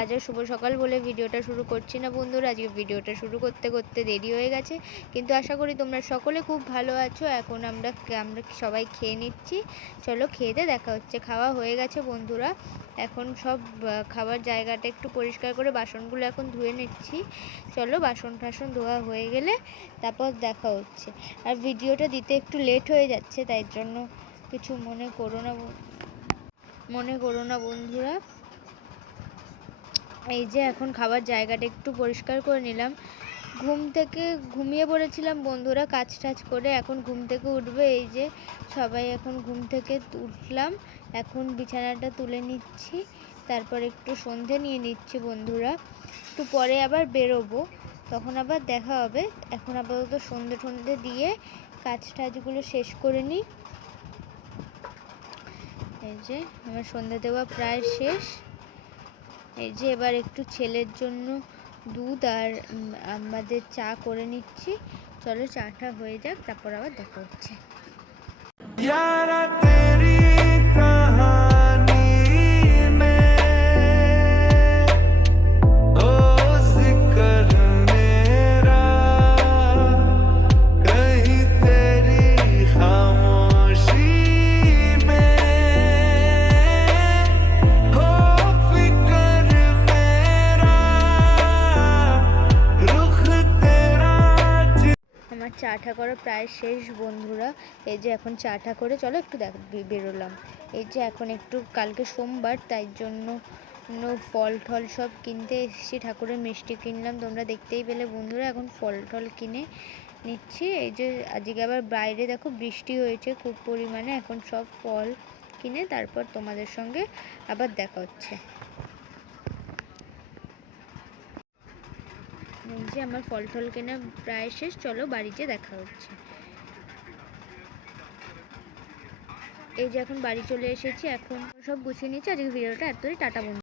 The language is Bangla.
আজও শুভ সকাল বলে ভিডিওটা শুরু করছি না বন্ধুরা। আজকে ভিডিওটা শুরু করতে করতে দেরি হয়ে গেছে, কিন্তু আশা করি তোমরা সকলে খুব ভালো আছো। এখন আমরা সবাই খেয়ে নিচ্ছি। চলো খেতে দেখা হচ্ছে। খাওয়া হয়ে গেছে বন্ধুরা। এখন সব খাবার জায়গাটা একটু পরিষ্কার করে বাসনগুলো এখন ধুয়ে নিচ্ছি। চলো বাসন টাসন ধোয়া হয়ে গেলে তারপর দেখা হচ্ছে। আর ভিডিওটা দিতে একটু লেট হয়ে যাচ্ছে, তাই জন্য কিছু মনে করো না বন্ধুরা। এই যে এখন খাবার জায়গাটা একটু পরিষ্কার করে নিলাম। ঘুম থেকে ঘুমিয়ে পড়েছিলাম বন্ধুরা কাজ টাজ করে। এখন ঘুম থেকে উঠবে, এই যে সবাই এখন ঘুম থেকে উঠলাম। এখন বিছানাটা তুলে নিচ্ছি, তারপর একটু সন্ধে নিয়ে নিচ্ছি বন্ধুরা। একটু পরে আবার বেরোবো, তখন আবার দেখা হবে। এখন আপাতত সন্ধে দিয়ে কাজ টাজগুলো শেষ করে নিই। এই যে আমার সন্ধে দেওয়া প্রায় শেষ। এই যে এবার একটু ছেলের জন্য দুধ আর আমাদের চা করে নিচ্ছি। চলো চাটা হয়ে যাক, তারপর আবার দেখা হচ্ছে। আমার চাটা করা প্রায় শেষ বন্ধুরা। এই যে এখন চাটা করে চলো একটু বেরোলাম। এই যে এখন একটু কালকে সোমবার, তাই জন্য ফল টল সব কিনতে এসেছি। ঠাকুরের মিষ্টি কিনলাম, তোমরা দেখতেই পেলে বন্ধুরা। এখন ফল টল কিনে নিচ্ছি। এই যে আজকে আবার বাইরে দেখো বৃষ্টি হয়েছে খুব পরিমাণে। এখন সব ফল কিনে তারপর তোমাদের সঙ্গে আবার দেখা হচ্ছে। এই যে আমার ফল টল কেনা প্রায় শেষ, চলো বাড়িতে দেখা হচ্ছে। এই যে এখন বাড়ি চলে এসেছি, এখন সব গুছিয়ে নিচ্ছি। আজকে ভিডিওটা এতই, টাটা বন্ধু।